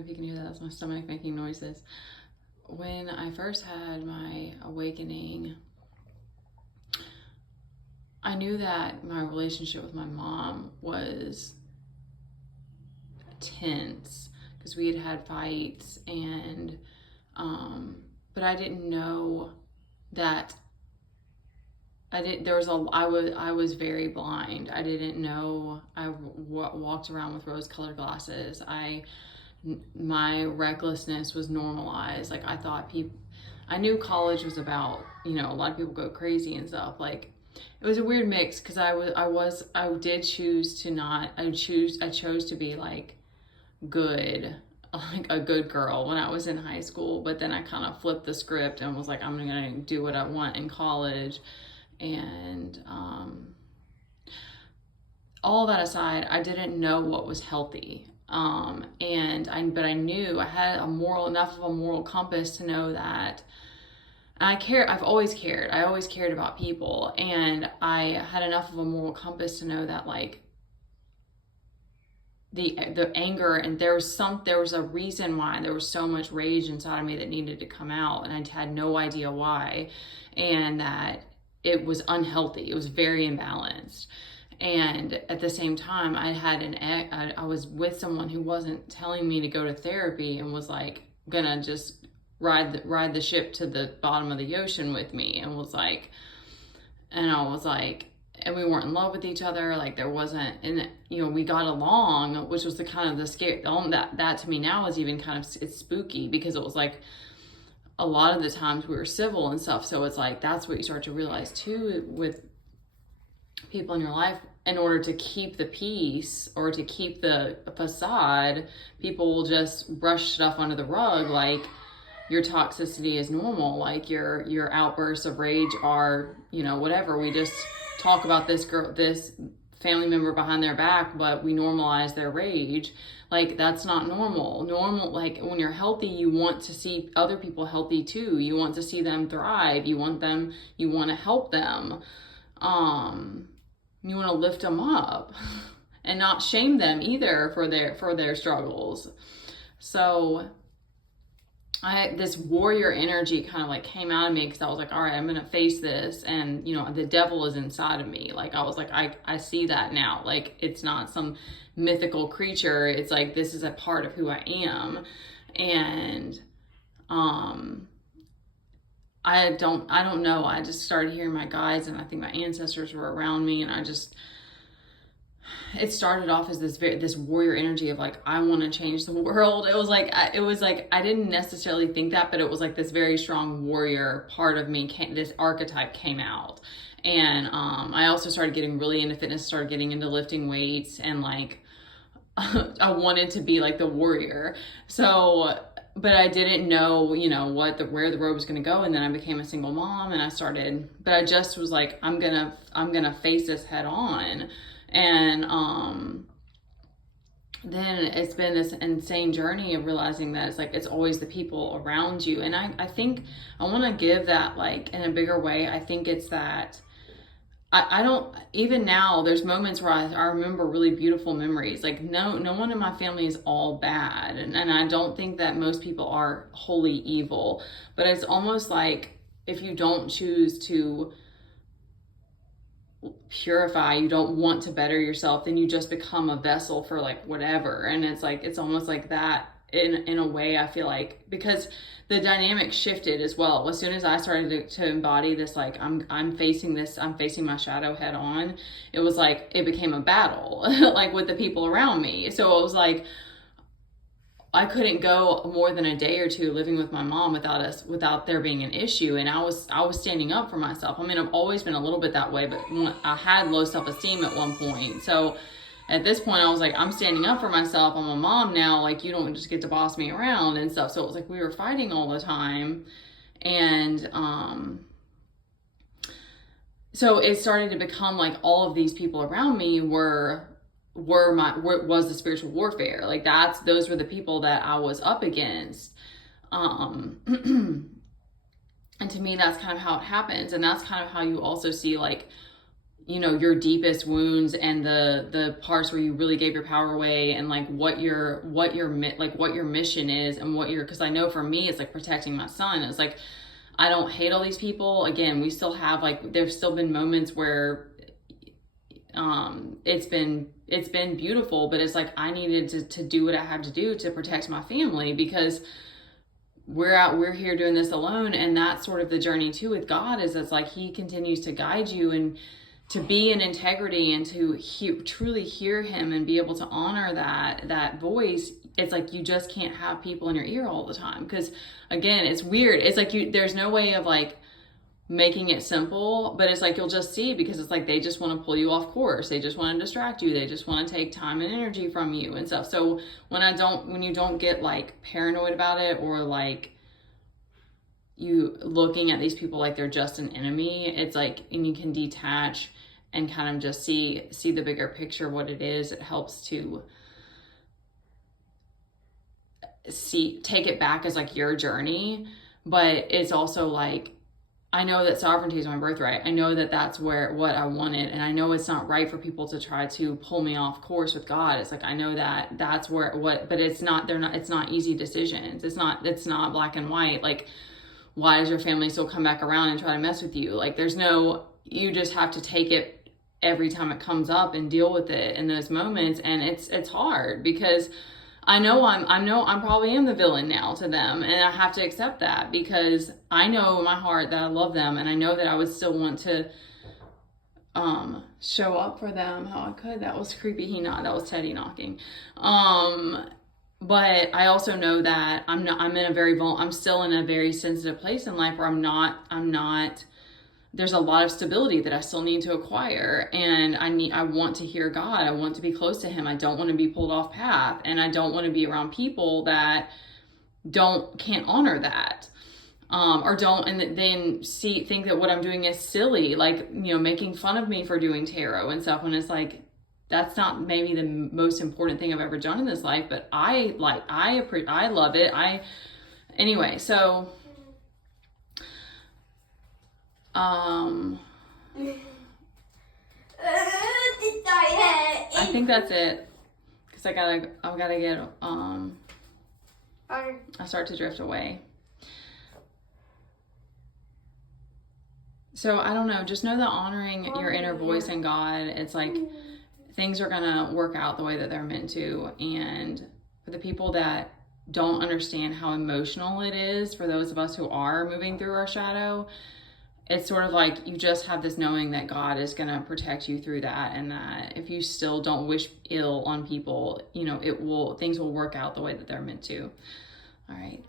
if you can hear that, that's my stomach making noises. When I first had my awakening, I knew that my relationship with my mom was tense because we had had fights, and but I didn't know that I was very blind. I didn't know. Walked around with rose-colored glasses. My recklessness was normalized. Like, I knew college was about, a lot of people go crazy and stuff. Like, it was a weird mix because I did choose to not, I chose to be like good, like a good girl when I was in high school, but then I kind of flipped the script and was like, I'm gonna do what I want in college. And all that aside, I didn't know what was healthy. But I knew I had enough of a moral compass to know that I've always cared. I always cared about people, and I had enough of a moral compass to know that, like, the anger, and there was a reason why there was so much rage inside of me that needed to come out, and I had no idea why, and that it was unhealthy. It was very imbalanced. And at the same time, I was with someone who wasn't telling me to go to therapy and was like gonna just ride the ship to the bottom of the ocean with me, and I was like, and we weren't in love with each other. Like, there wasn't, and we got along, which was the kind of the scare. That to me now is even kind of, it's spooky, because it was like a lot of the times we were civil and stuff. So it's like, that's what you start to realize too with people in your life. In order to keep the peace or to keep the facade, people will just brush stuff under the rug. Like, your toxicity is normal. Like, your outbursts of rage are, whatever. We just talk about this family member behind their back, but we normalize their rage. Like, that's not normal. Like, when you're healthy, you want to see other people healthy too. You want to see them thrive. You want to help them. You want to lift them up and not shame them either for their struggles. So this warrior energy kind of like came out of me, because I was like, all right, I'm gonna face this, and the devil is inside of me. Like, I was like, I see that now. Like, it's not some mythical creature. It's like, this is a part of who I am. And I don't know. I just started hearing my guides, and I think my ancestors were around me, and it started off as this warrior energy of like, I want to change the world. It was like I didn't necessarily think that, but it was like this very strong warrior part of me this archetype came out. And I also started getting really into fitness, started getting into lifting weights, and like I wanted to be like the warrior. So, but I didn't know, where the road was going to go. And then I became a single mom, and but I just was like, I'm going to face this head on. And, then it's been this insane journey of realizing that it's like, it's always the people around you. And I think I want to give that, like, in a bigger way. I think it's that I don't, even now, there's moments where I remember really beautiful memories. Like, no one in my family is all bad. And I don't think that most people are wholly evil, but it's almost like, if you don't choose to purify, you don't want to better yourself, then you just become a vessel for like whatever. And it's like, it's almost like that in a way. I feel like, because the dynamic shifted as well. As soon as I started to embody this, like, I'm facing my shadow head on, it was like, it became a battle, like, with the people around me. So it was like, I couldn't go more than a day or two living with my mom without there being an issue. And I was standing up for myself. I mean, I've always been a little bit that way, but I had low self-esteem at one point. So at this point, I was like, I'm standing up for myself. I'm a mom now. Like, you don't just get to boss me around and stuff. So it was like, we were fighting all the time. And so it started to become like, all of these people around me was the spiritual warfare. Like, those were the people that I was up against. And to me, that's kind of how it happens. And that's kind of how you also see, like, your deepest wounds and the parts where you really gave your power away, and like what your mission is, and because I know for me it's like protecting my son. It's like I don't hate all these people. Again, we still have like there's still been moments where it's been beautiful, but it's like I needed to do what I have to do to protect my family, because we're here doing this alone. And that's sort of the journey too with God, is it's like he continues to guide you and to be in integrity, and to truly hear him and be able to honor that voice. It's like you just can't have people in your ear all the time, because again, it's weird. It's like there's no way of like making it simple, but it's like you'll just see, because it's like they just want to pull you off course. They just want to distract you. They just want to take time and energy from you and stuff. So when you don't get like paranoid about it, or like you looking at these people like they're just an enemy, it's like, and you can detach and kind of just see the bigger picture, what it is. It helps to take it back as like your journey. But it's also like, I know that sovereignty is my birthright. I know that that's what I wanted. And I know it's not right for people to try to pull me off course with God. It's like, I know that that's but it's not easy decisions. It's not black and white. Like, why does your family still come back around and try to mess with you? Like, you just have to take it every time it comes up and deal with it in those moments. And it's hard, because I know I'm probably am the villain now to them, and I have to accept that, because I know in my heart that I love them, and I know that I would still want to show up for them how I could. That was creepy. That was Teddy knocking. But I also know that I'm still in a very sensitive place in life, where I'm not there's a lot of stability that I still need to acquire, and I want to hear God. I want to be close to him. I don't want to be pulled off path, and I don't want to be around people that can't honor that, or don't, and then think that what I'm doing is silly, like, making fun of me for doing tarot and stuff, when it's like, that's not maybe the most important thing I've ever done in this life, but I love it. Anyway, so I think that's it, because I've gotta get I start to drift away. So I don't know, just know that honoring your inner voice and God, it's like things are gonna work out the way that they're meant to. And for the people that don't understand how emotional it is, for those of us who are moving through our shadow, it's sort of like you just have this knowing that God is going to protect you through that, and that if you still don't wish ill on people, things will work out the way that they're meant to. All right.